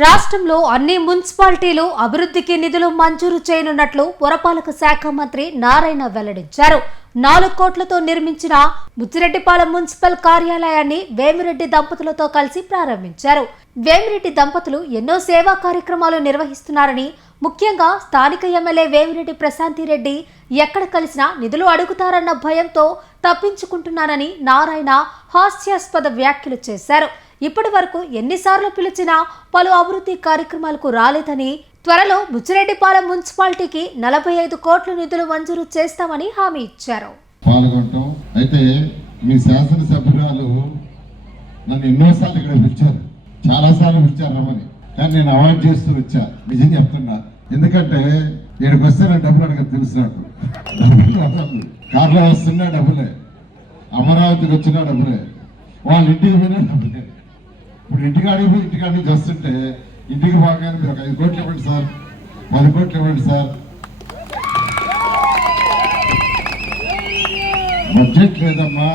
రాష్ట్రంలో అన్ని మున్సిపాలిటీలు అభివృద్ధికి నిధులు మంజూరు చేయనున్నట్లు పురపాలక శాఖ మంత్రి నారాయణ వెల్లడించారు. 4 కోట్లతో నిర్మించిన ముచ్చిరెడ్డిపాలెం మున్సిపల్ కార్యాలయాన్ని వేమిరెడ్డి దంపతులతో కలిసి ప్రారంభించారు. వేమిరెడ్డి దంపతులు ఎన్నో సేవా కార్యక్రమాలు నిర్వహిస్తున్నారని, ముఖ్యంగా స్థానిక ఎమ్మెల్యే వేమిరెడ్డి ప్రశాంతిరెడ్డి ఎక్కడ కలిసినా నిధులు అడుగుతారన్న భయంతో తప్పించుకుంటున్నానని నారాయణ హాస్యాస్పద వ్యాఖ్యలు చేశారు. ఇప్పటి వరకు ఎన్నిసార్లు పిలిచినా పలు అభివృద్ధి కార్యక్రమాలకు రాలేదని, త్వరలో ముచ్చిరెడ్డిపాలెం మున్సిపాలిటీకి 45 కోట్ల నిధులు మంజూరు చేస్తామని హామీ ఇచ్చారు. పాల్గొంటాం. అయితే మీ శాసనసభ్యురాలు నన్ను ఎన్నోసార్లు ఇక్కడ పిలిచారు, చాలాసార్లు పిలిచారు రమ్మని, కానీ నేను అవాయిడ్ చేస్తూ వచ్చా. నిజం చెప్తున్నా, ఎందుకంటే ఇక్కడికి వస్తే నా డబ్బులు అడగదు, తెలుసు నాకు. కార్లో వస్తున్నా డబ్బులే, అమరావతికి వచ్చినా డబ్బులే, వాళ్ళ ఇంటికి పోయినా డబ్బులే. ఇప్పుడు ఇంటికాడికి పోయి ఇంటికాడి నుంచి వస్తుంటే ఇంటికి బాగానే మీరు ఒక 5 కోట్లు ఇవ్వండి సార్, 10 కోట్లు ఇవ్వండి సార్. బడ్జెట్ లేదమ్మా.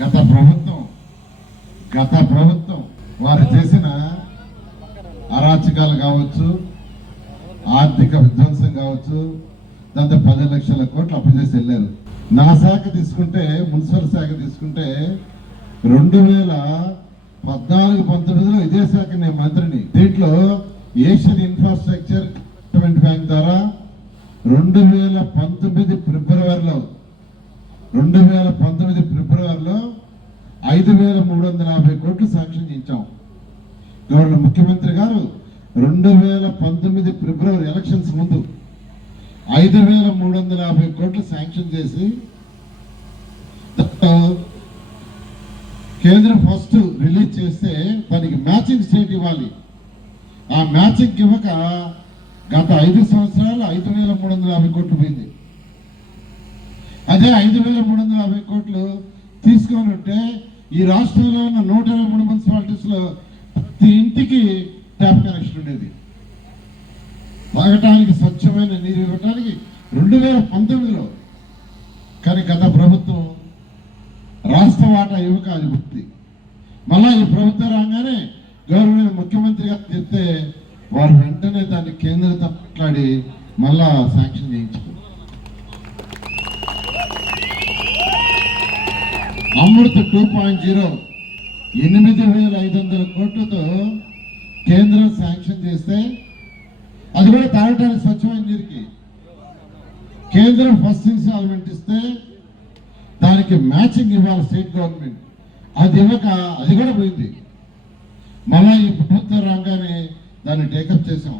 గత ప్రభుత్వం వారు చేసిన అరాచకాలు కావచ్చు, ఆర్థిక విధ్వంసం కావచ్చు, దాంతో 10 లక్షల కోట్లు అప్పు చేసి వెళ్ళారు. నా శాఖ తీసుకుంటే, మున్సిపల్ శాఖ తీసుకుంటే 2014-19లో ఇదే శాఖ నేను మంత్రిని. దీంట్లో ఏషియన్ ఇన్ఫ్రాస్ట్రక్చర్ డెవలప్మెంట్ బ్యాంక్ ద్వారా 2019 ఫిబ్రవరిలో 5,350 కోట్లు శాంక్షన్ చేయించాం. గవర్నర్ ముఖ్యమంత్రి గారు 2019 ఫిబ్రవరి ఎలక్షన్స్ ముందు 5,350 కోట్లు శాంక్షన్ చేసి, కేంద్రం ఫస్ట్ రిలీజ్ చేస్తే దానికి మ్యాచింగ్ స్టేట్ ఇవ్వాలి. ఆ మ్యాచింగ్ ఇవ్వక గత 5 సంవత్సరాలు 5,350 కోట్లు పోయింది. అదే 5,350 కోట్లు తీసుకొని ఉంటే ఈ రాష్ట్రంలో ఉన్న 123 మున్సిపాలిటీస్ లో ప్రతి ఇంటికి ట్యాప్ కనెక్షన్ ఉండేది. తాగటానికి స్వచ్ఛమైన నీరు ఇవ్వటానికి 2019లో. కానీ గత ప్రభుత్వం రాష్ట్ర వాటా ఇవ్వక అది గుర్తి. మళ్ళా ఈ ప్రభుత్వం రాగానే గవర్నమెంట్ ముఖ్యమంత్రి గారు చెప్తే వారు వెంటనే దాన్ని కేంద్రంతో మాట్లాడి మళ్ళా శాంక్షన్ చేయించారు. అమృత్ 2.0 8,500 కోట్లతో కేంద్రం శాంక్షన్ చేస్తే, అది కూడా తాగటానికి స్వచ్ఛమైన నీరుకి కేంద్రం ఫస్ట్ ఇన్స్టాల్మెంట్ ఇస్తే దానికి మ్యాచింగ్ ఇవ్వాలి స్టేట్ గవర్నమెంట్. అది ఇవ్వక అది కూడా పోయింది. మళ్ళా ఈ ప్రభుత్వం రాగానే దాన్ని టేకప్ చేసాం.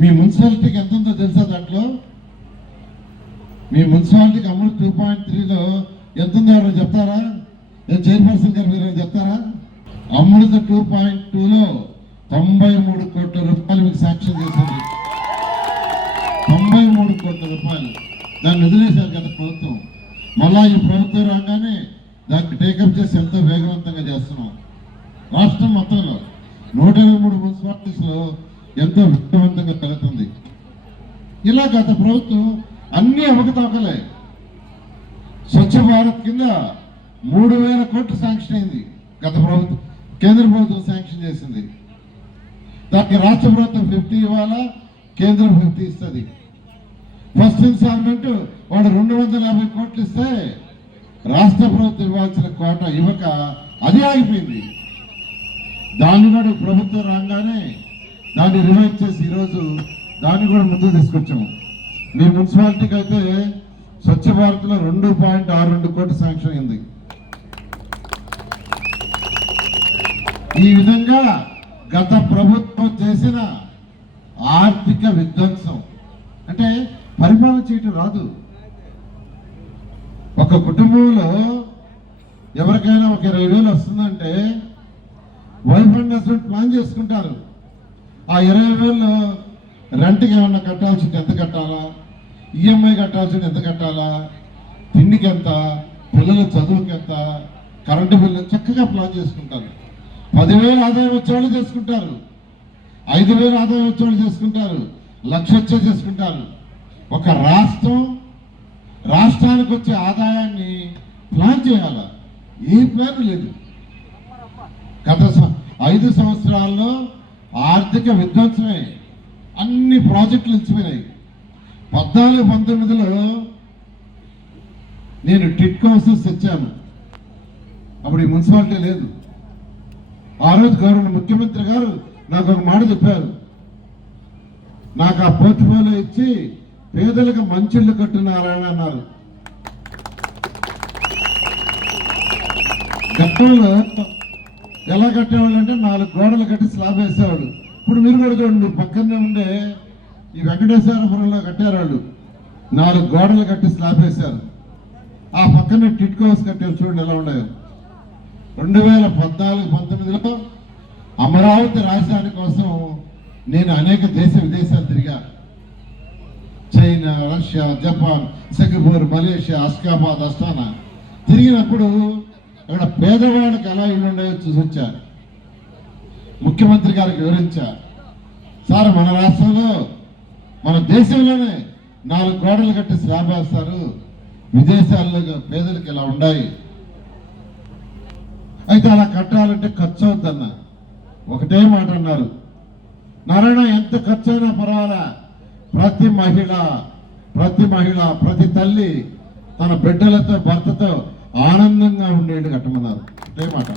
మీ మున్సిపాలిటీకి ఎంత ఉందో తెలుసా? దాంట్లో మీ మున్సిపాలిటీకి అమృత్ 2.3లో ఎంత ఉందో ఎవరు చెప్తారా? చైర్పర్సన్ గారు మీరు చెప్తారా? అమృత్ 2.2లో 93 కోట్ల రూపాయలు మీకు శాంక్షన్ చేసింది. 93 కోట్ల రూపాయలు దాన్ని వదిలేశారు గత ప్రభుత్వం. మళ్ళా ఈ ప్రభుత్వం రాగానే దాన్ని టేకప్ చేసి ఎంతో వేగవంతంగా చేస్తున్నాం. రాష్ట్రం మొత్తంలో 123 మున్సిపాలిటీస్ లో ఎంతో వేగవంతంగా జరుగుతుంది. ఇలా గత ప్రభుత్వం అన్ని అవకతవకలే. స్వచ్ఛ భారత్ కింద 3,000 కోట్లు శాంక్షన్ అయింది. గత ప్రభుత్వం, కేంద్ర ప్రభుత్వం శాంక్షన్ చేసింది. దానికి రాష్ట్ర ప్రభుత్వం 50 ఇవ్వాలా, కేంద్రం 50 ఇస్తుంది. ఫస్ట్ ఇన్స్టాల్మెంట్ వాడు 250 కోట్లు ఇస్తే రాష్ట్ర ప్రభుత్వం ఇవ్వాల్సిన కోట ఇవ్వక అది ఆగిపోయింది. దాన్ని కూడా ప్రభుత్వం రాగానే దాన్ని రివైజ్ చేసి ఈరోజు దాన్ని కూడా ముందుకు తీసుకొచ్చాము. మీ మున్సిపాలిటీకి అయితే స్వచ్ఛ భారత్లో 2.62 కోట్లు శాంక్షన్ అయింది. ఈ విధంగా గత ప్రభుత్వం చేసిన ఆర్థిక విధ్వంసం అంటే పరిపాలన చేయటం రాదు. ఒక కుటుంబంలో ఎవరికైనా ఒక 20,000 వస్తుందంటే వైఫ్ అండ్ హస్బెండ్ ప్లాన్ చేసుకుంటారు. ఆ 20,000లో రెంట్కి ఏమన్నా కట్టాల్సింది ఎంత కట్టాలా, ఈఎంఐ కట్టాల్సింది ఎంత కట్టాలా, తిండికి ఎంత, పిల్లల చదువుకి ఎంత, కరెంటు బిల్లు చక్కగా ప్లాన్ చేసుకుంటారు. 10,000 ఆదాయం వచ్చేవాళ్ళు చేసుకుంటారు, 5,000 ఆదాయం వచ్చేవాళ్ళు చేసుకుంటారు, 1,00,000 వచ్చే చేసుకుంటారు. ఒక రాష్ట్రానికి వచ్చే ఆదాయాన్ని ప్లాన్ చేయాల, ఏ ప్లాన్ లేదు. 5 సంవత్సరాల్లో ఆర్థిక విధ్వంసమే, అన్ని ప్రాజెక్టులు నిలిచిపోయినాయి. 14-19లో నేను టిట్కో హౌసెస్ తెచ్చాను. అప్పుడు ఈ మున్సిపాలిటీ లేదు. ఆ రోజు గౌరవ ముఖ్యమంత్రి గారు నాకు ఒక మాట చెప్పారు, నాకు ఆ పోర్ట్ఫోలియో ఇచ్చి పేదలకు మంచిళ్ళు కట్టున్నారని అన్నారు. గతంలో ఎలా కట్టేవాళ్ళు అంటే 4 గోడలు కట్టి స్లాబ్ వేసేవాళ్ళు. ఇప్పుడు మీరు కూడా చూడండి, మీరు పక్కనే ఉండే ఈ వెంకటేశ్వరపురంలో కట్టారు వాళ్ళు, 4 గోడలు కట్టి స్లాబ్ వేశారు. ఆ పక్కనే టిట్కో హౌస్ కట్టారు, చూడండి ఎలా ఉన్నాయో. 2014-19లో అమరావతి రాజధాని కోసం నేను అనేక దేశ విదేశాలు తిరిగా. China, Russia, Japan, Singapore, Malaysia, Ashgabat, Astana తిరిగినప్పుడు అక్కడ పేదవాడికి ఎలా ఇల్లు ఉన్నాయో చూసి వచ్చా. ముఖ్యమంత్రి గారికి వివరించా, సార్ మన రాష్ట్రంలో మన దేశంలోనే 4 గోడలు కట్టి స్లాబ్ వేస్తారు, విదేశాల్లో పేదలకు ఇలా ఉన్నాయి. అయితే అలా కట్టాలంటే ఖర్చు అవుద్దన్న ఒకటే మాట అన్నారు, నారాయణ ఎంత ఖర్చు అయినా పర్వాలా, ప్రతి మహిళ ప్రతి తల్లి తన బిడ్డలతో భర్తతో ఆనందంగా ఉండేది కట్టమన్నారు. ఒకటే మాట.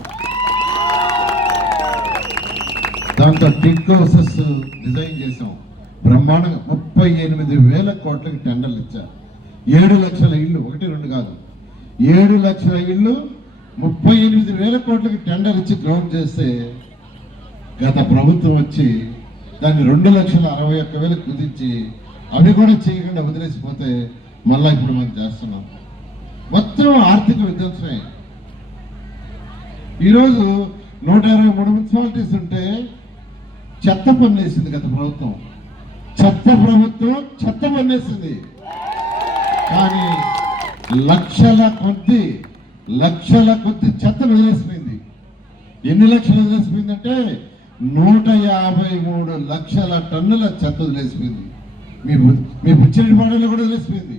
దాంతో టిట్కో హౌసెస్ డిజైన్ చేసాం బ్రహ్మాండంగా. 38,000 కోట్లకి టెండర్లు ఇచ్చారు. 7 లక్షల ఇళ్ళు, 1-2 కాదు, 7 లక్షల ఇళ్ళు 38,000 కోట్లకి టెండర్ ఇచ్చి గ్రౌండ్ చేస్తే గత ప్రభుత్వం వచ్చి దాన్ని 2,61,000 కుదించి అవి కూడా చేయకుండా వదిలేసిపోతే మళ్ళా ఇప్పుడు మనం చేస్తున్నాం. మొత్తం ఆర్థిక విధ్వంసమే. ఈరోజు 123 మున్సిపాలిటీస్ ఉంటే చెత్త పన్నేసింది గత ప్రభుత్వం. చెత్త పన్నేసింది. కానీ లక్షల కొద్ది చెత్త వదిలేసిపోయింది. ఎన్ని లక్షలు వదిలేసిపోయిందంటే 153 లక్షల టన్నుల చెత్త వదిలేసిపోయింది. మీ బుచ్చిరెడ్డిపాడలో కూడా వదిలేసిపోయింది.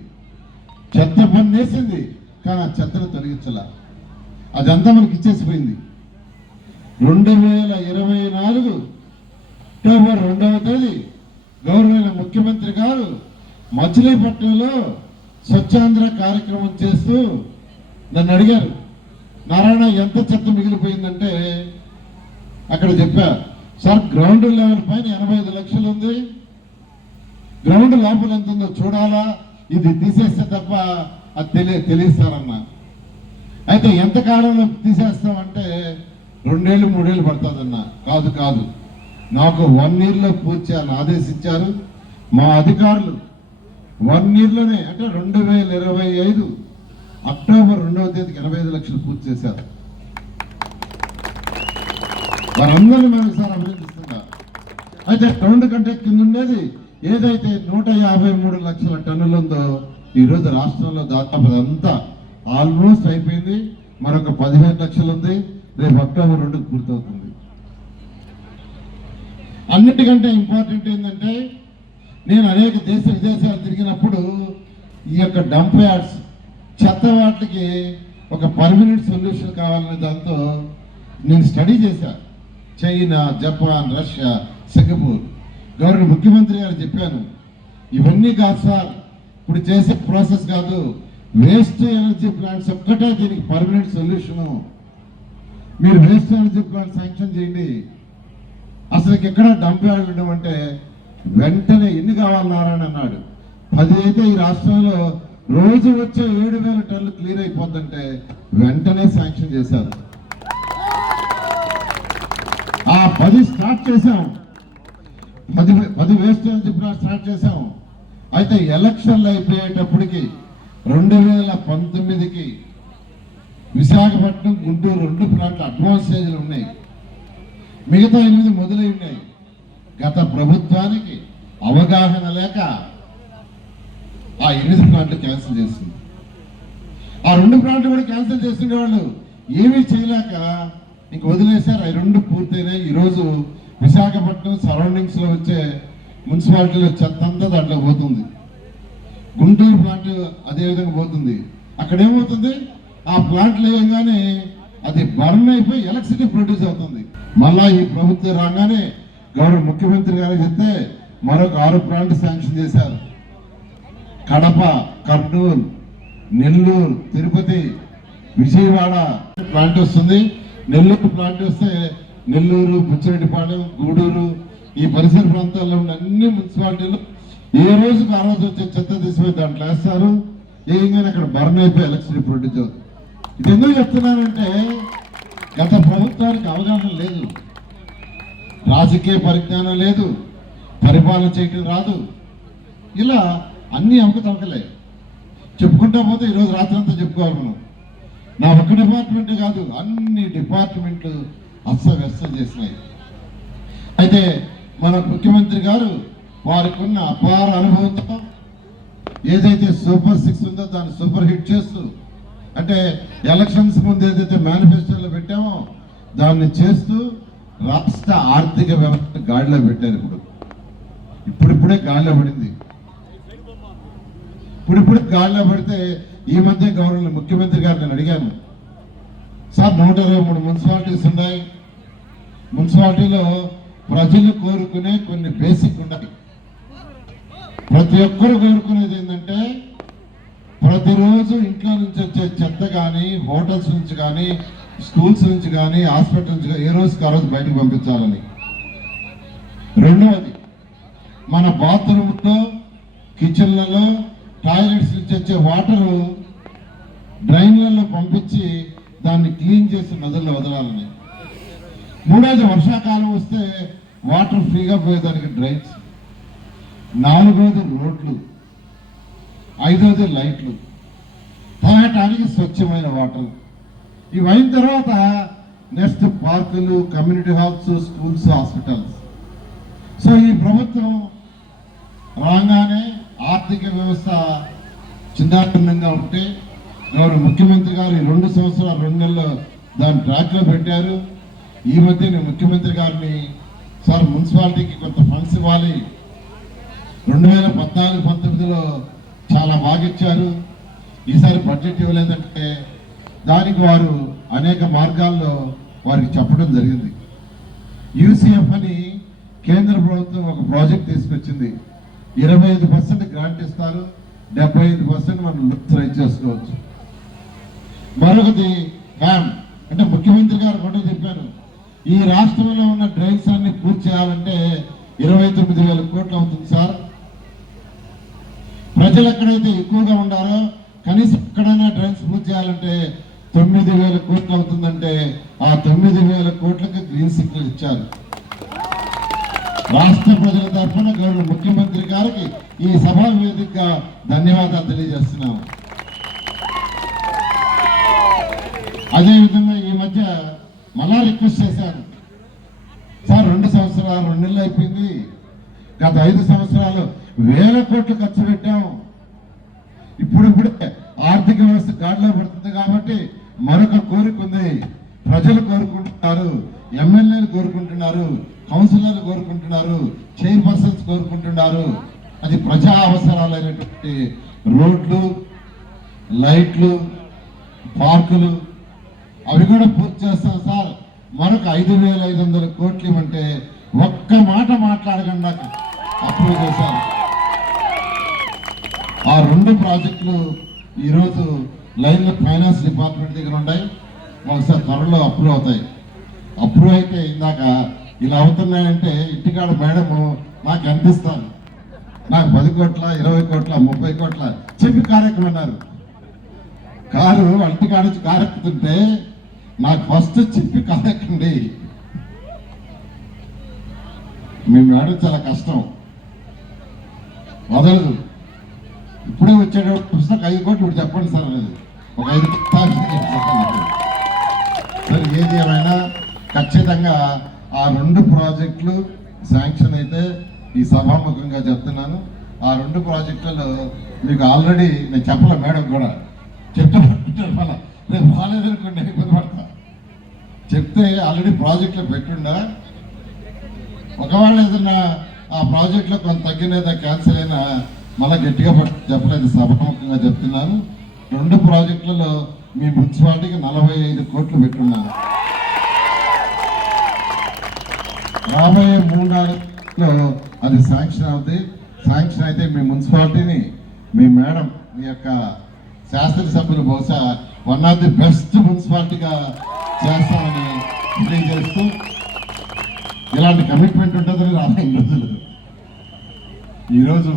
చెత్త పన్నేసింది, కానీ ఆ చెత్తను తొలగించాల. అదంతా మనకి ఇచ్చేసిపోయింది. 2024 అక్టోబర్ 2వ తేదీ గౌరవైన ముఖ్యమంత్రి గారు మచిలీపట్నంలో స్వచ్ఛాంధ్ర కార్యక్రమం చేస్తూ నన్ను అడిగారు, నారాయణ ఎంత చెత్త మిగిలిపోయిందంటే అక్కడ చెప్పా, సార్ గ్రౌండ్ లెవెల్ పైన 85 లక్షలు ఉంది, గ్రౌండ్ లోపల ఎంత ఉందో చూడాలా, ఇది తీసేస్తే తప్ప అది తెలియస్తారన్నా. అయితే ఎంత కాలంలో తీసేస్తామంటే 2-3 ఏళ్ళు పడుతుందన్నా. కాదు, నాకు 1 yearలో పూర్తి చేయాలని ఆదేశించారు మా అధికారులు. 1 yearలోనే అంటే 2025 అక్టోబర్ 2వ తేదీకి 85 లక్షలు పూర్తి చేశారు. వారందరినీ మనం సార్ అభినందిస్తున్నారు. అయితే గ్రౌండ్ కంటే కింద ఉండేది ఏదైతే 153 లక్షల టన్నులు ఉందో ఈరోజు రాష్ట్రంలో దాదాపు అదంతా ఆల్మోస్ట్ అయిపోయింది. మరొక 15 లక్షలు ఉంది, రేపు అక్టోబర్ 2కి పూర్తవుతుంది. అన్నిటికంటే ఇంపార్టెంట్ ఏంటంటే నేను అనేక దేశ విదేశాలు తిరిగినప్పుడు ఈ యొక్క డంప్ యార్డ్స్ చెత్త వాటికి ఒక పర్మనెంట్ సొల్యూషన్ కావాలనే దాంతో నేను స్టడీ చేశా. China, Japan, Russia, Singapore. గౌరవ ముఖ్యమంత్రి గారు చెప్పాను, ఇవన్నీ కాదు సార్, ఇప్పుడు చేసే ప్రాసెస్ కాదు, వేస్ట్ ఎనర్జీ ప్లాంట్స్ ఒక్కటే దీనికి పర్మనెంట్ సొల్యూషను. మీరు వేస్ట్ ఎనర్జీ ప్లాంట్ శాంక్షన్ చేయండి. అసలు ఎక్కడ డంప్ యార్డ్ ఉండమంటే వెంటనే ఎన్ని కావాలన్నారని అన్నాడు. 10 అయితే ఈ రాష్ట్రంలో రోజు వచ్చే 7,000 టన్నులు క్లియర్ అయిపోతుందంటే వెంటనే శాంక్షన్ చేశారు. ఆ 10 స్టార్ట్ చేశాం, 10 వేస్ట్ ఎనర్జీ ప్లాంట్ స్టార్ట్ చేశాం. అయితే ఎలక్షన్లు అయిపోయేటప్పటికి 2019కి విశాఖపట్నం, గుంటూరు 2 ప్లాంట్లు అడ్వాన్స్ స్టేజ్లు ఉన్నాయి, మిగతా 8 మొదలై ఉన్నాయి. గత ప్రభుత్వానికి అవగాహన లేక ఆ 8 ప్లాంట్లు క్యాన్సిల్ చేసింది. ఆ 2 ప్లాంట్లు కూడా క్యాన్సిల్ చేస్తుండే వాళ్ళు ఏమీ చేయలేక ఇంక వదిలేశారు. ఆ 2 పూర్తయినాయి. ఈరోజు విశాఖపట్నం సరౌండింగ్స్ లో వచ్చే మున్సిపాలిటీలో చెత్త అంతా దాంట్లో పోతుంది. గుంటూరు ప్లాంట్ అదే విధంగా పోతుంది. అక్కడ ఏమవుతుంది, ఆ ప్లాంట్లు వేయగానే అది బర్న్ అయిపోయి ఎలక్ట్రిసిటీ ప్రొడ్యూస్ అవుతుంది. మళ్ళా ఈ ప్రభుత్వం రాగానే గౌరవ ముఖ్యమంత్రి గారు చెప్తే మరొక 6 ప్లాంట్ శాంక్షన్ చేశారు. కడప, కర్నూలు, నెల్లూరు, తిరుపతి, విజయవాడ ప్లాంట్ వస్తుంది. నెల్లూరు ప్లాంట్ వస్తే నెల్లూరు, బుచ్చిరెడ్డిపాలెం, గూడూరు ఈ పరిసర ప్రాంతాల్లో ఉన్న అన్ని మున్సిపాలిటీలు ఏ రోజుకు ఆ రోజు వచ్చే చెత్త తీసిపోయి దాంట్లో వేస్తారు. ఏంగానే అక్కడ బర్న్ అయిపోయి ఎలక్ట్రిసిటీ ప్రొడ్యూస్ అవుతుంది. ఇది ఎందుకు చెప్తున్నానంటే గత ప్రభుత్వానికి అవగాహన లేదు, రాజకీయ పరిజ్ఞానం లేదు, పరిపాలన చేయటం రాదు. ఇలా అన్ని అవకతవకలే చెప్పుకుంటా పోతే ఈరోజు రాత్రంతా చెప్పుకోవాలి మనం. నా ఒక్క డిపార్ట్మెంట్ కాదు, అన్ని డిపార్ట్మెంట్లు అస్తవ్యస్తం చేసినాయి. అయితే మన ముఖ్యమంత్రి గారు వారికి ఉన్న అపార అనుభవంతో ఏదైతే సూపర్ 6 ఉందో దాన్ని సూపర్ హిట్ చేస్తూ, అంటే ఎలక్షన్స్ ముందు ఏదైతే మేనిఫెస్టోలో పెట్టామో దాన్ని చేస్తూ రాష్ట్ర ఆర్థిక వ్యవస్థ గాడిలో పెట్టారు. ఇప్పుడిప్పుడే గాడిలో పడింది. ఇప్పుడిప్పుడే గాడిలో పడితే ఈ మధ్య గవర్నర్ ముఖ్యమంత్రి గారు నేను అడిగాను, సార్ 123 మున్సిపాలిటీస్ ఉన్నాయి, మున్సిపాలిటీలో ప్రజలు కోరుకునే కొన్ని బేసిక్ ఉండాలి. ప్రతి ఒక్కరు కోరుకునేది ఏంటంటే ప్రతిరోజు ఇంట్లో నుంచి వచ్చే చెత్త కానీ, హోటల్స్ నుంచి కానీ, స్కూల్స్ నుంచి కానీ, హాస్పిటల్ నుంచి కానీ ఏ రోజుకి ఆ రోజు బయటకు పంపించాలని. రెండవది, మన బాత్రూమ్లో, కిచెన్లలో, టాయిలెట్స్ నుంచి వచ్చే వాటరు డ్రైన్లలో పంపించి దాన్ని క్లీన్ చేసి నదుల్లో వదలాలని. మూడోది, వర్షాకాలం వస్తే వాటర్ ఫ్రీగా పోయేదానికి డ్రైన్స్. నాలుగోది రోడ్లు. ఐదోది లైట్లు. తాగటానికి స్వచ్ఛమైన వాటర్. ఇవైన తర్వాత నెక్స్ట్ పార్కులు, community halls, schools, hospitals. So ఈ ప్రభుత్వం రాగానే ఆర్థిక వ్యవస్థ చిన్నాభిన్నంగా ఉంటే గౌరవ ముఖ్యమంత్రి గారు ఈ 2 సంవత్సరాలు 2 నెలలు దాన్ని ట్రాక్లో పెట్టారు. ఈ మధ్య నేను ముఖ్యమంత్రి గారిని, సార్ మున్సిపాలిటీకి కొంత ఫండ్స్ ఇవ్వాలి, 2014-19లో చాలా బాగా ఇచ్చారు, ఈసారి బడ్జెట్ ఇవ్వలేదంటే దానికి వారు అనేక మార్గాల్లో వారికి చెప్పడం జరిగింది. యూసీఎఫ్ అని కేంద్ర ప్రభుత్వం ఒక ప్రాజెక్ట్ తీసుకొచ్చింది. 25% గ్రాంట్ ఇస్తారు, 75% మనం రైట్ చేసుకోవచ్చు. మరొకటి హ్యామ్, అంటే ముఖ్యమంత్రి గారు కూడా చెప్పారు, ఈ రాష్ట్రంలో ఉన్న డ్రైన్స్ అన్ని పూర్తి చేయాలంటే 29,000 కోట్లు అవుతుంది సార్. ప్రజలు ఎక్కడైతే ఎక్కువగా ఉండారో కనీసం ఎక్కడైనా డ్రైన్స్ పూర్తి చేయాలంటే 9,000 కోట్లు అవుతుందంటే ఆ 9,000 కోట్లకి గ్రీన్ సిగ్నల్ ఇచ్చారు. రాష్ట్ర ప్రజల తరఫున గౌరవ ముఖ్యమంత్రి గారికి ఈ సభా వేదికగా ధన్యవాదాలు తెలియజేస్తున్నాము. అదేవిధంగా ఈ మధ్య మళ్ళా రిక్వెస్ట్ చేశాను, సార్ 2 సంవత్సరాలు 2 నెలలు అయిపోయింది, గత 5 సంవత్సరాలు 1000 కోట్లు ఖర్చు పెట్టాం, ఇప్పుడిప్పుడే ఆర్థిక వ్యవస్థ గాడిలో పడుతుంది కాబట్టి మరొక కోరిక ఉంది. ప్రజలు కోరుకుంటున్నారు, ఎమ్మెల్యేలు కోరుకుంటున్నారు, కౌన్సిలర్లు కోరుకుంటున్నారు, చైర్పర్సన్స్ కోరుకుంటున్నారు. అది ప్రజా అవసరాలైనటువంటి రోడ్లు, లైట్లు, పార్కులు అవి కూడా పూర్తి చేస్తాం సార్. మరొక 5,500 కోట్లు ఇవ్వంటే ఒక్క మాట మాట్లాడకుండా అప్రూవ్ చేశారు. ఆ 2 ప్రాజెక్టులు ఈరోజు లైన్లో ఫైనాన్స్ డిపార్ట్మెంట్ దగ్గర ఉన్నాయి, ఒకసారి త్వరలో అప్రూవ్ అవుతాయి. అప్రూవ్ అయితే ఇందాక ఇలా అవుతున్నాయంటే ఇంటికాడ మేడము నాకు అనిపిస్తాను, నాకు 10 కోట్ల, 20 కోట్ల, 30 కోట్ల చెప్పి కార్యక్రమం అన్నారు. కారు ఇంటికాడ నుంచి కారెక్కుతుంటే నాకు ఫస్ట్ చెప్పి కారెక్కండి, మీ మేడం చాలా కష్టం వదలదు, ఇప్పుడే వచ్చేటప్పుడు పుస్తకం 5 కోట్లు ఇప్పుడు చెప్పండి సార్ అనేది ఒక 5 చెప్పండి సార్. ఏది ఏమైనా ఖచ్చితంగా ఆ 2 ప్రాజెక్టులు శాంక్షన్ అయితే ఈ సభాముఖంగా చెప్తున్నాను. ఆ 2 ప్రాజెక్టులలో మీకు ఆల్రెడీ నేను చెప్పలే, మేడం కూడా చెప్తే రేపు బాగాలేదనుకోండి ఇబ్బంది పడతా, చెప్తే ఆల్రెడీ ప్రాజెక్టులో పెట్టుండా. ఒకవేళ ఏదన్నా ఆ ప్రాజెక్టులో కొంత తగ్గినదా క్యాన్సిల్ అయినా మళ్ళీ గట్టిగా చెప్పలేదు, సభాముఖంగా చెప్తున్నాను. 2 ప్రాజెక్టులలో మీ మున్సిపాలిటీకి 45 కోట్లు పెట్టున్నాను. రాబోయే 3 నెలల్లో అది శాంక్షన్ అవుతుంది. శాంక్షన్ అయితే మీ మున్సిపాలిటీని మీ మేడం మీ యొక్క శాసనసభ్యులు బహుశా వన్ ఆఫ్ ది బెస్ట్ మున్సిపాలిటీగా చేస్తామని తెలియజేస్తూ ఇలాంటి కమిట్మెంట్ ఉంటుందని రాబోయే రోజులు. ఈరోజు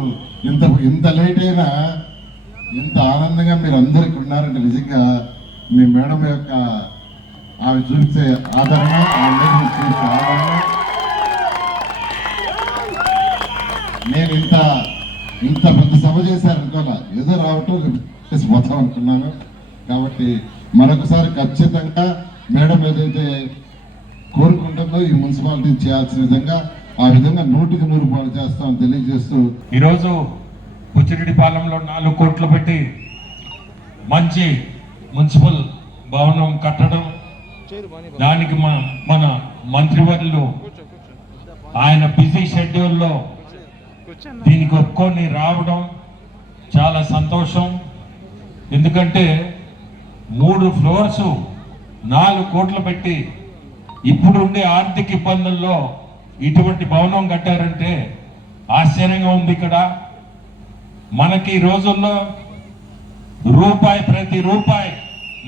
ఇంత లేట్ అయినా ఇంత ఆనందంగా మీరు అందరికీ ఉన్నారంటే నిజంగా మీ మేడం యొక్క ఆమె చూపించే ఆదరణ, ఆమె చూపించే ఆదరణ. నేను ఇంత పెద్ద సభ చేశారనుకోవాలా, ఏదో రావటం పోతాం అనుకున్నాను. కాబట్టి మరొకసారి ఖచ్చితంగా మేడం ఏదైతే కోరుకుంటుందో ఈ మున్సిపాలిటీ చేయాల్సిన విధంగా ఆ విధంగా 100కి 100 పాలు చేస్తామని తెలియజేస్తూ ఈరోజు బుచ్చిరెడ్డిపాలెంలో 4 కోట్లు పెట్టి మంచి మున్సిపల్ భవనం కట్టడం, దానికి మన మంత్రివర్యులు ఆయన బిజీ షెడ్యూల్లో దీనికి ఒప్పుకొని రావడం చాలా సంతోషం. ఎందుకంటే 3 ఫ్లోర్స్ 4 కోట్లు పెట్టి ఇప్పుడు ఉండే ఆర్థిక ఇబ్బందుల్లో ఇటువంటి భవనం కట్టారంటే ఆశ్చర్యంగా ఉంది. ఇక్కడ మనకి ఈ రోజుల్లో ప్రతి రూపాయి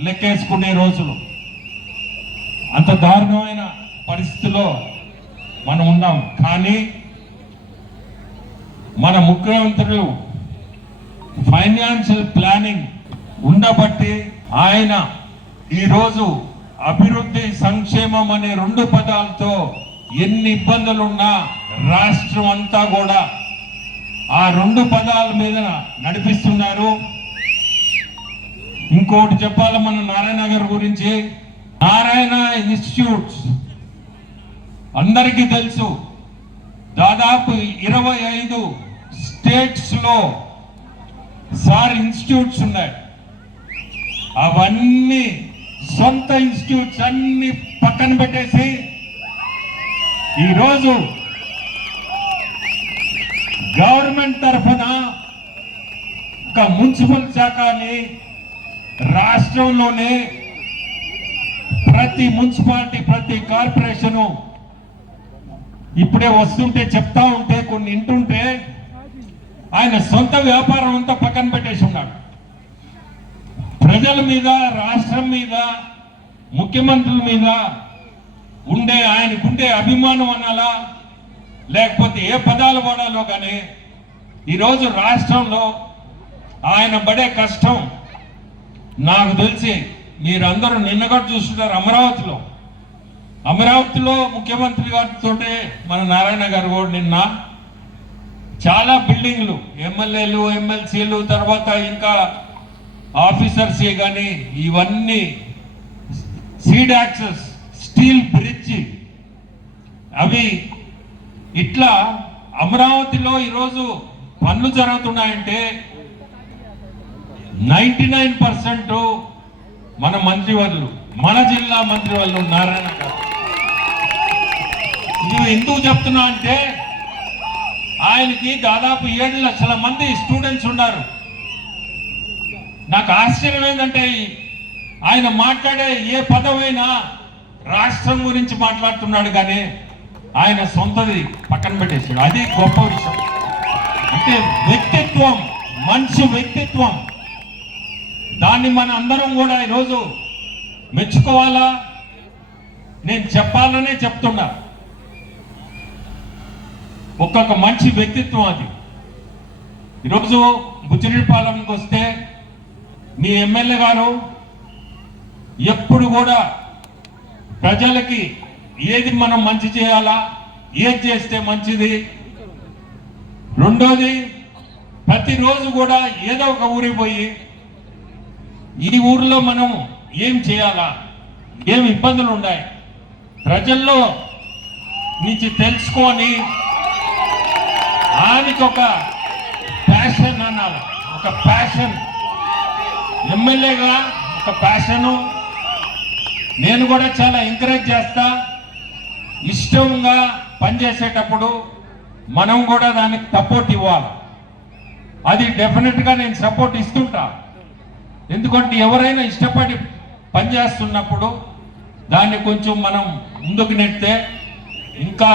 లెక్కేసుకునే రోజులు, అంత దారుణమైన పరిస్థితిలో మనం ఉన్నాం. కానీ మన ముఖ్యమంత్రులు ఫైనాన్షియల్ ప్లానింగ్ ఉండబట్టి ఆయన ఈరోజు అభివృద్ధి సంక్షేమం అనే 2 పదాలతో ఎన్ని ఇబ్బందులున్నా రాష్ట్రం అంతా కూడా ఆ 2 పదాల మీద నడిపిస్తున్నారు. ఇంకోటి చెప్పాలి మన నారాయణ గారి గురించి. నారాయణ ఇన్స్టిట్యూట్స్ అందరికీ తెలుసు, దాదాపు 25 స్టేట్స్ లో ఇన్స్టిట్యూట్స్ ఉన్నాయి. అవన్నీ సొంత ఇన్స్టిట్యూట్స్ అన్ని పక్కన పెట్టేసి ఈరోజు గవర్నమెంట్ తరఫున ఒక మున్సిపల్ శాఖని రాష్ట్రంలోనే ప్రతి మున్సిపాలిటీ ప్రతి కార్పొరేషను ఇప్పుడే వస్తుంటే చెప్తా ఉంటే కొన్ని వింటుంటే ఆయన సొంత వ్యాపారం అంతా పక్కన పెట్టేసి ఉన్నాడు. ప్రజల మీద, రాష్ట్రం మీద, ముఖ్యమంత్రుల మీద ఆయనకుండే అభిమానం అనాలా లేకపోతే ఏ పదాలు వాడాలో కానీ ఈరోజు రాష్ట్రంలో ఆయన పడే కష్టం నాకు తెలిసి మీరందరూ నిన్నగా చూస్తున్నారు. అమరావతిలో ముఖ్యమంత్రి గారితో మన నారాయణ గారు కూడా నిన్న చాలా బిల్డింగ్లు, ఎమ్మెల్యేలు, ఎమ్మెల్సీలు, తర్వాత ఇంకా ఆఫీసర్స్ కానీ ఇవన్నీ సీడ్ యాక్సెస్, స్టీల్ బ్రిడ్జ్, అవి ఇట్లా అమరావతిలో ఈరోజు పనులు జరుగుతున్నాయంటే 99% మన మంత్రివర్యులు, మన జిల్లా మంత్రివర్యులు నారాయణ గారు. ఇది ఎందుకు చెప్తున్నా అంటే ఆయనకి దాదాపు 7 లక్షల మంది స్టూడెంట్స్ ఉన్నారు. నాకు ఆశ్చర్యం ఏంటంటే ఆయన మాట్లాడే ఏ పదమైనా రాష్ట్రం గురించి మాట్లాడుతున్నాడు కానీ ఆయన సొంతది పక్కన పెట్టేశాడు. అది గొప్ప విషయం. అంటే వ్యక్తిత్వం, మనిషి వ్యక్తిత్వం, దాన్ని మన అందరం కూడా ఈరోజు మెచ్చుకోవాలా. నేను చెప్పాలనే చెప్తున్నా, ఒక్కొక్క మంచి వ్యక్తిత్వం అది. ఈరోజు బుచ్చిరెడ్డిపాలెంకి వస్తే మీ ఎమ్మెల్యే గారు ఎప్పుడు కూడా ప్రజలకి ఏది మనం మంచి చేయాలా, ఏది చేస్తే మంచిది, రెండోది ప్రతిరోజు కూడా ఏదో ఒక ఊరికి పోయి ఈ ఊర్లో మనం ఏం చేయాలా, ఏం ఇబ్బందులు ఉన్నాయి ప్రజల్లో నుంచి తెలుసుకొని ఆయనకి ఒక ప్యాషన్ అన్నారు, ఒక ప్యాషన్, ఎమ్మెల్యేగా ఒక ప్యాషను. నేను కూడా చాలా ఎంకరేజ్ చేస్తా. ఇష్టంగా పనిచేసేటప్పుడు మనం కూడా దానికి సపోర్ట్ ఇవ్వాలి. అది డెఫినెట్గా నేను సపోర్ట్ ఇస్తుంటా. ఎందుకంటే ఎవరైనా ఇష్టపడి పనిచేస్తున్నప్పుడు దాన్ని కొంచెం మనం ముందుకు నెడితే ఇంకా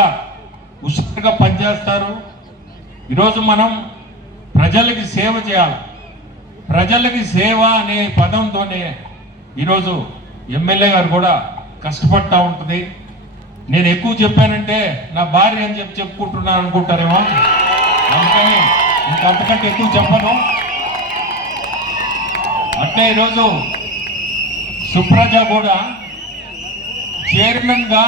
హుషారుగా పనిచేస్తారు. ఈరోజు మనం ప్రజలకి సేవ చేయాలి. ప్రజలకి సేవ అనే పదంతోనే ఈరోజు ఎమ్మెల్యే గారు కూడా కష్టపడతా ఉంటుంది. నేను ఎక్కువ చెప్పానంటే నా భార్య అని చెప్పుకుంటున్నాను అనుకుంటారేమో, అందుకని ఇంకంతకంటే ఎక్కువ చెప్పను. అంటే ఈరోజు సుప్రజ కూడా చైర్మన్గా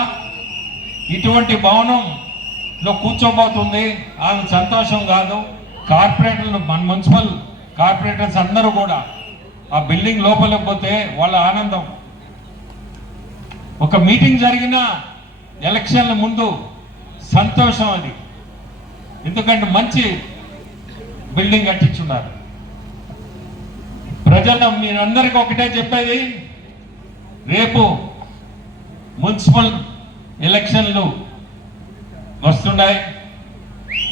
ఇటువంటి భవనంలో కూర్చోబోతుంది. ఆమె సంతోషం కాదు, కార్పొరేటర్లు మన మున్సిపల్ కార్పొరేటర్స్ అందరూ కూడా ఆ బిల్డింగ్ లోపలికి పోతే వాళ్ళ ఆనందం. ఒక మీటింగ్ జరిగిన ఎలక్షన్ల ముందు సంతోషం అది, ఎందుకంటే మంచి బిల్డింగ్ కట్టించున్నారు. ప్రజలు మీరందరికీ ఒకటే చెప్పేది, రేపు మున్సిపల్ ఎలక్షన్లు వస్తున్నాయి.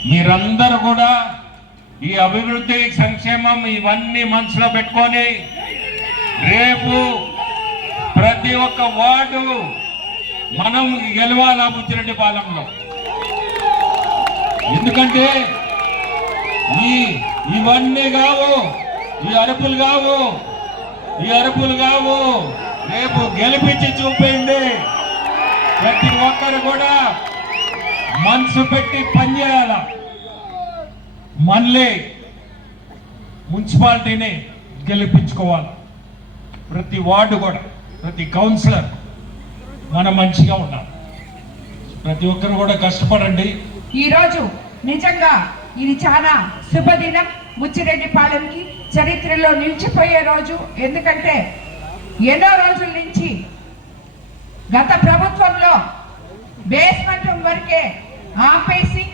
మీరందరూ కూడా ఈ అభివృద్ధి సంక్షేమం ఇవన్నీ మనసులో పెట్టుకొని రేపు ప్రతి ఒక్క వార్డు మనం గెలవాలా బుచ్చిరెడ్డిపాలెంలో. ఎందుకంటే ఇవన్నీ కావు, ఈ అరుపులు కావు, రేపు గెలిపించి చూపింది. ప్రతి ఒక్కరు కూడా మనసు పెట్టి పనిచేయాల. మళ్ళీ మున్సిపాలిటీని గెలిపించుకోవాలి. ప్రతి వార్డు కూడా, ప్రతి కౌన్సిలర్ మనం మంచిగా ఉండాలి. ప్రతి ఒక్కరు కూడా కష్టపడండి. ఈరోజు నిజంగా ఇది చాలా శుభదినం. బుచ్చిరెడ్డిపాలెంకి చరిత్రలో నిలిచిపోయే రోజు. ఎందుకంటే ఎన్నో రోజుల నుంచి గత ప్రభుత్వంలో బేస్మెంట్ వరకే ఆపేసి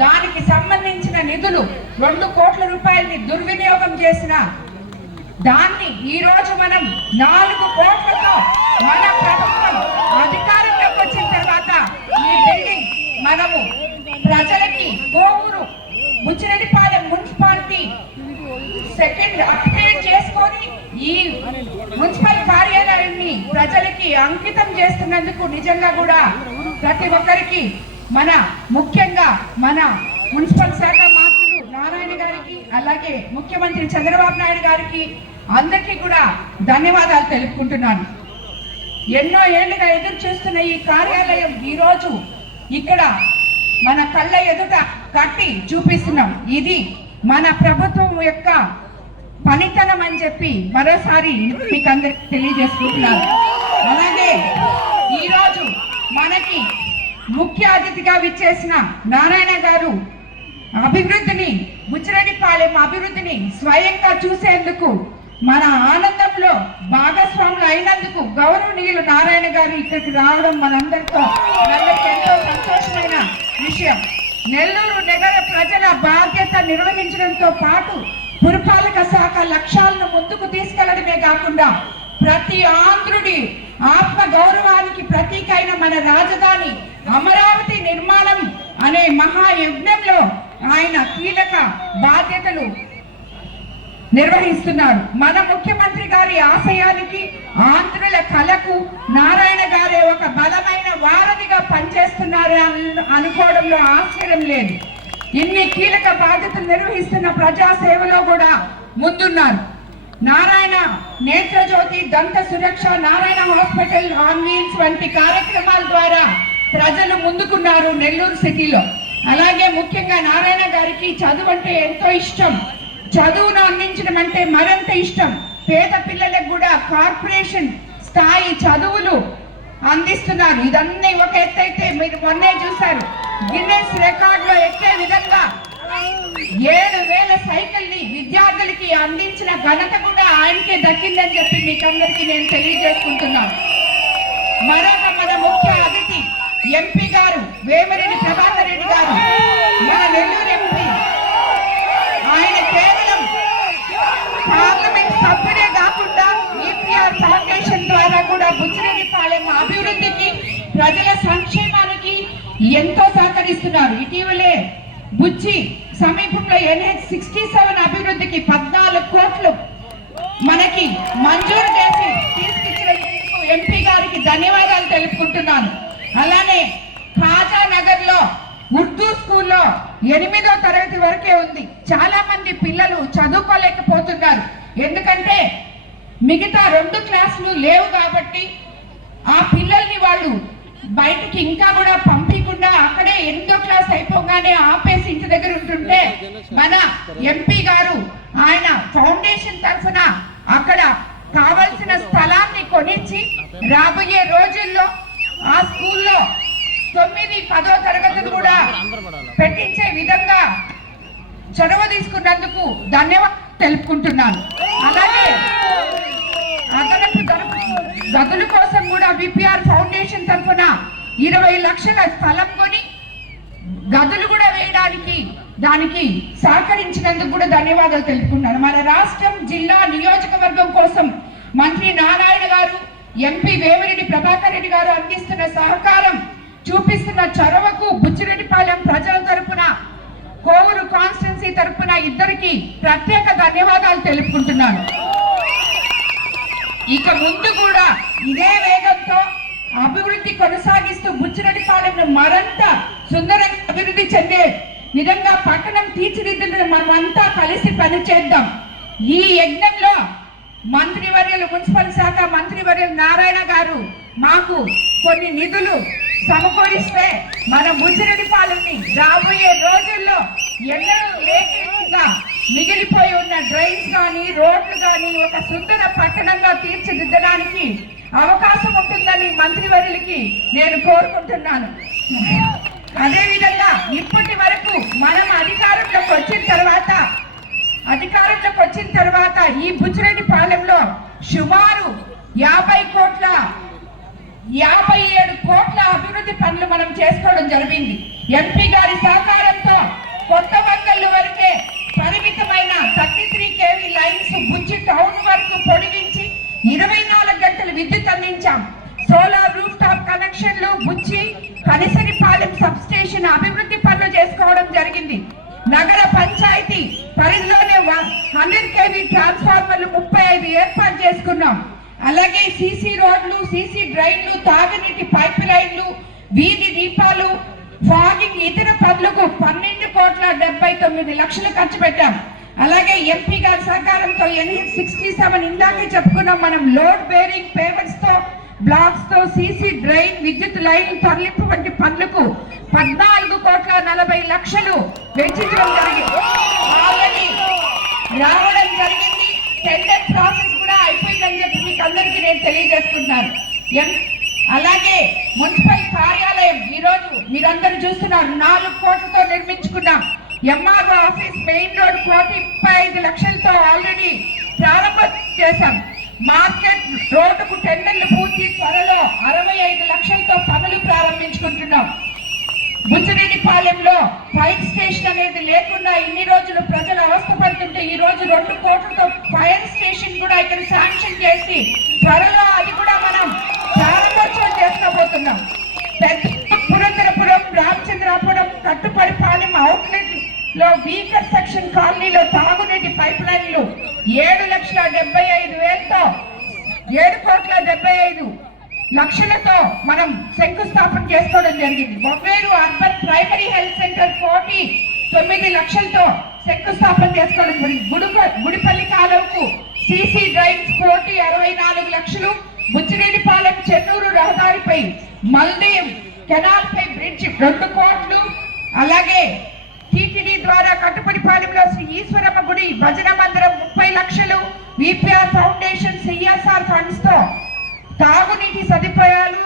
దానికి సంబంధించిన నిధులు 2 కోట్ల రూపాయలని దుర్వినియోగం చేసిన దాన్ని ఈ రోజు మనం 4 కోట్లతో మన ప్రభుత్వం అధికారంలోకి వచ్చిన తర్వాత ఈ బిల్డింగ్ మనము ప్రజలకి Kovur Buchireddipalem municipality second upgrade చేసుకొని ఈ మున్సిపల్ కార్యాలయాన్ని ప్రజలకి అంకితం చేస్తున్నందుకు నిజంగా కూడా ప్రతి ఒక్కరికి ముఖ్యంగా మన మున్సిపల్ శాఖ మంత్రులు నారాయణ గారికి, అలాగే ముఖ్యమంత్రి చంద్రబాబు నాయుడు గారికి అందరికీ కూడా ధన్యవాదాలు తెలుపుకుంటున్నాను. ఎన్నో ఏళ్లుగా ఎదురు చూస్తున్న ఈ కార్యాలయం ఈరోజు ఇక్కడ మన కళ్ళ ఎదుట కట్టి చూపిస్తున్నాం. ఇది మన ప్రభుత్వం యొక్క పనితనం అని చెప్పి మరోసారి మీకు అందరికి తెలియజేసుకుంటున్నాను. అలాగే ఈరోజు మనకి ముఖ్య అతిథిగా విచ్చేసిన నారాయణ గారు అభివృద్ధిని, బుచ్చిరెడ్డిపాలెం అభివృద్ధిని స్వయంగా చూసేందుకు, మన ఆనందంలో భాగస్వాములు అయినందుకు గౌరవనీయులు నారాయణ గారు ఇక్కడికి రావడం మనందరితో ఎంతో సంతోషమైన విషయం. నెల్లూరు నగర ప్రజల బాధ్యత నిర్వహించడంతో పాటు పురపాలక శాఖ లక్ష్యాలను ముందుకు తీసుకెళ్లడమే కాకుండా ప్రతి ఆంధ్రుడి ఆత్మ గౌరవానికి ప్రతీక అయిన మన రాజధాని అమరావతి నిర్మాణం అనే మహాయజ్ఞంలో ఆయన కీలక బాధ్యతలు నిర్వహిస్తున్నారు. మన ముఖ్యమంత్రి గారి ఆశయానికి, ఆంధ్రుల కళకు నారాయణ గారే ఒక బలమైన వారధిగా పనిచేస్తున్నారు అనుకోవడంలో ఆశ్చర్యం లేదు. ఇన్ని కీలక బాధ్యతలు నిర్వహిస్తున్న ప్రజాసేవలో కూడా ముందున్నారు. నారాయణ నేత్రజ్యోతి, దంత సురక్ష, నారాయణ హాస్పిటల్ ఆన్ వీల్స్ వంటి కార్యక్రమాల ద్వారా ప్రజలు ముందుకున్నారు నెల్లూరు సిటీలో. అలాగే ముఖ్యంగా నారాయణ గారికి చదువు అంటే ఎంతో ఇష్టం. చదువును అందించడం అంటే మరింత ఇష్టం. పేద పిల్లలకు కూడా కార్పొరేషన్ స్థాయి చదువులు అందిస్తున్నారు. ఇదన్నీ ఒక ఎత్తైతే మీరు మొన్నే చూశారు, గిన్నెస్ రికార్డులో ఎక్కే విధంగా 7,000 సైకిల్ని విద్యార్థులకి అందించిన ఘనత కూడా ఆయనకే దక్కిందని చెప్పి మీకందరికీ నేను తెలియజేసుకుంటున్నాను. మరొక మన ముఖ్య అతిథి ఎంపీ గారు వేమిరెడ్డి ప్రభాకర్ రెడ్డి గారు, మన నెల్లూరు ఎంపీ. ఆయన కేవలం పార్లమెంట్ సభ్యుడే కాకుండా ఈపీఆర్ ఫౌండేషన్ ద్వారా కూడా బుచ్చిరెడ్డిపాలెం అభివృద్ధికి, ప్రజల సంక్షేమానికి ఎంతో సహకరిస్తున్నారు. ఇటీవలే బుచ్చి సమీపంలో NH-67 అభివృద్ధికి 14 కోట్లు మనకి మంజూరు చేసి తీసుకొచ్చినందుకు ఎంపీ గారికి ధన్యవాదాలు తెలుపుకుంటున్నాను. అలానే ఖాజా నగర్ లో ఉర్దూ స్కూల్లో 8వ తరగతి వరకే ఉంది. చాలా మంది పిల్లలు చదువుకోలేకపోతున్నారు. ఎందుకంటే మిగతా 2 క్లాసులు లేవు కాబట్టి ఆ పిల్లల్ని వాళ్ళు బయటికి ఇంకా కూడా పంపించకుండా అక్కడే 8వ క్లాస్ అయిపోగానే ఆపేసి ఇంటి దగ్గర ఉంటుంటే మన ఎంపీ గారు ఆయన ఫౌండేషన్ తరఫున అక్కడ కావలసిన స్థలాన్ని కొనిచ్చి రాబోయే రోజుల్లో ఆ స్కూల్లో 9, 10వ తరగతులు కూడా పెట్టించే విధంగా చొరవ తీసుకున్నందుకు ధన్యవాదాలు తెలుపుకుంటున్నాను. అలాగే అదనపు గదుల కోసం కూడా విపిఆర్ ఫౌండేషన్ తరఫున 20 లక్షల స్థలం కొని గదులు కూడా వేయడానికి దానికి సహకరించినందుకు కూడా ధన్యవాదాలు తెలుపుకున్నాను. మన రాష్ట్రం, జిల్లా, నియోజకవర్గం కోసం మంత్రి నారాయణ గారు, ఎంపీ వేమిరెడ్డి ప్రభాకర్ రెడ్డి గారు అందిస్తున్న సహకారం, చూపిస్తున్న చొరవకు బుచ్చిరెడ్డిపాలెం ప్రజల తరపున, కోవూరు కాన్స్టిట్యున్సీ తరపున ఇద్దరికి ప్రత్యేక ధన్యవాదాలు తెలుపుకుంటున్నాను. ఇక ముందు కూడా ఇదే వేగంతో అభివృద్ధి కొనసాగిస్తూ బుచ్చిరెడ్డిపాలెంను మరింత సుందరంగా అభివృద్ధి చెందే విధంగా పట్టణం తీర్చిదిద్దులను మనమంతా కలిసి పనిచేద్దాం. ఈ యజ్ఞంలో మంత్రివర్యులు, మున్సిపల్ శాఖ మంత్రివర్యులు నారాయణ గారు మాకు కొన్ని నిధులు సమకూరిస్తే మన బుచ్చిరెడ్డిపాలెంని రాబోయే రోజుల్లో ఎన్నడూ లేకుండా మిగిలిపోయి ఉన్న డ్రైన్స్ కానీ, రోడ్లు కానీ ఒక సుందర పట్టణంగా తీర్చిదిద్దడానికి అవకాశం ఉంటుందని మంత్రివర్యులకి నేను కోరుకుంటున్నాను. అదేవిధంగా ఇప్పటి వరకు మనం అధికారంలోకి వచ్చిన తర్వాత ఈ బుచ్చిరెడ్డిపాలెంలో సుమారు 57 కోట్ల అభివృద్ధి పనులు మనం చేసుకోవడం జరిగింది. ఎంపీ గారి సహకారంతో కొత్త వంగళ్ళు వరకే పరిమితమైన 33 kV లైన్స్ బుచ్చి టౌన్ వరకు పొడిగించి 24 గంటలు విద్యుత్ అందించాం. సోలార్ రూఫ్ టాప్ కనెక్షన్లు, బుచ్చి కనిసరిపాలెం సబ్ స్టేషన్ అభివృద్ధి పనులు చేసుకోవడం జరిగింది. నగర పంచాయతీ పరిధిలోనే 100 kV ట్రాన్స్ఫార్మర్లు 35 ఏర్పాటు చేసుకున్నాం. అలాగే సీసీ రోడ్లు, సీసీ డ్రైన్లు, తాగునీటి పైప్ లైన్లు, వీధి దీపాలు, ఫాగింగ్, ఇతర పనులకు 12,79 లక్షలు ఖర్చు పెట్టాం. అలాగే ఎంపీ గారి సహకారంతో 67 ఇందాకే చెప్పుకున్నాం మనం, లోడ్ బేరింగ్ పేవర్స్ తో, బ్లాక్స్ తో, సీసీ డ్రైన్, విద్యుత్ లైన్ తరలింపు వంటి పనులకు 14,40 లక్షలు వెచ్చించడం జరిగింది. ఆల్రెడీ రావడం జరిగింది. టెండర్ ప్రాసెస్ కూడా అయిపోయిందని చెప్పి మీకు అందరికీ నేను తెలియజేస్తున్నాను. అలాగే మున్సిపల్ కార్యాలయం ఈరోజు మీరందరూ చూస్తున్నారు, 4 కోట్లతో నిర్మించుకున్నాం. ఎంఆర్ఓ ఆఫీస్ మెయిన్ రోడ్ 1,35 లక్షలతో ఆల్రెడీ ప్రారంభం చేశాం. మార్కెట్ రోడ్డుకు టెండర్లు పూర్తి, త్వరలో 65 లక్షలతో పనులు ప్రారంభించుకుంటున్నాం. బుచ్చిరెడ్డిపాలెంలో ఫైర్ స్టేషన్ అనేది లేకుండా ఇన్ని రోజులు ప్రజలు అవస్థపడుతుంటే ఈ రోజు 2 కోట్లతో ఫైర్ స్టేషన్ కూడా ఇక్కడ శాంక్షన్ చేసి త్వరలో అది కూడా మనం ప్రారంభోత్సవం చేసుకోబోతున్నాం. పురంధరపురం, రామచంద్రాపురం, కట్టుపడిపాలెం అవుట్లెట్ లో వీకర్ సెక్షన్ కాలనీలో తాగునీటి పైప్ లైన్లు 7,75,000తో 7,75 లక్షలతో మనం శంకుస్థాపన చేసుకోవడం జరిగింది. బొమ్మేరు అర్బన్ ప్రైమరీ హెల్త్ సెంటర్ 9 లక్షలతో శంకుస్థాపన చేసుకోవడం జరిగింది. గుడిపల్లి కాలువకు సీసీ డ్రైన్స్ 64 లక్షలు. బుచ్చిరెడ్డిపాలెం చెన్నూరు రహదారిపై మల్దేవ్ కెనాల్ పై బ్రిడ్జ్ 2 కోట్లు. అలాగే టీటీడీ ద్వారా కట్టుపడిపాలెంలో శ్రీ ఈశ్వరమ్మ గుడి భజన మందిరం 30 లక్షలు. విపిఆర్ ఫౌండేషన్ సిఎస్ఆర్ ఫండ్స్ తో తాగునీటి సదుపాయాలు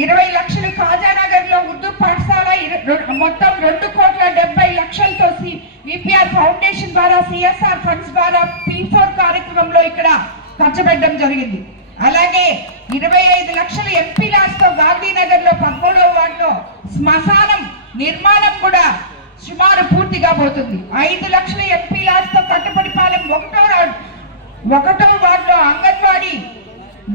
20 లక్షలు. ఖాజానగర్ లో ఉర్దూ పాఠశాల మొత్తం 2,70 లక్షలతో విపిఆర్ ఫౌండేషన్ ద్వారా సిఎస్ఆర్ ఫండ్స్ ద్వారా P4 కార్యక్రమంలో ఇక్కడ ఖర్చు పెట్టడం జరిగింది. అలాగే 25 లక్షల ఎంపీ లాడ్స్ తో గాంధీనగర్ లో 13వ వార్డులో శ్మశానం నిర్మాణం కూడా సుమారు పూర్తిగా పోతుంది. 5 లక్షల ఎంపీ లాడ్స్ తో కట్టుపడిపాలెం 1వ వార్డులో అంగన్వాడీ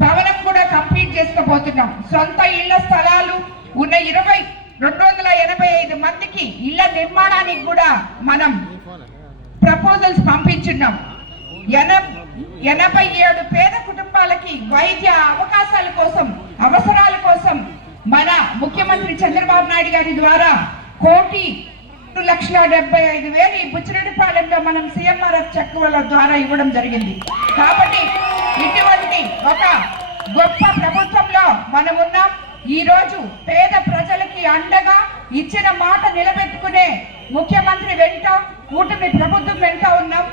భవనం కూడా కంప్లీట్ చేసుకోబోతున్నాం. సొంత ఇళ్ల స్థలాలు ఉన్న 285 మందికి ఇళ్ల నిర్మాణానికి కూడా మనం ప్రపోజల్స్ పంపించున్నాం. 87 పేద కుటుంబాలకి వైద్య అవకాశాల కోసం, అవసరాల కోసం మన ముఖ్యమంత్రి చంద్రబాబు నాయుడు గారి ద్వారా 1,75,000 ఈ బుచ్చిరెడ్డిపాలెంలో మనం CMRF చెక్కుల ద్వారా ఇవ్వడం జరిగింది. కాబట్టి ఇటువంటి ఒక గొప్ప ప్రభుత్వంలో మనం ఉన్నాం. ఈ రోజు పేద ప్రజలకి అండగా ఇచ్చిన మాట నిలబెట్టుకునే ముఖ్యమంత్రి వెంట, కూటమి ప్రభుత్వం వెంట ఉన్నాం.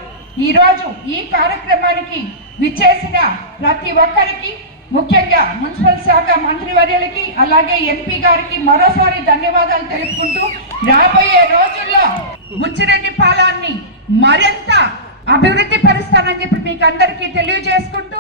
ఈ రోజు ఈ కార్యక్రమానికి విచ్చేసిన ప్రతి ఒక్కరికి, ముఖ్యంగా మున్సిపల్ శాఖ మంత్రివర్యులకి అలాగే ఎంపీ గారికి మరోసారి ధన్యవాదాలు తెలుపుకుంటూ, రాబోయే రోజుల్లో బుచ్చిరెడ్డిపాలెంని మరింత అభివృద్ధి పరుస్తానని చెప్పి మీకు అందరికీ తెలియజేసుకుంటూ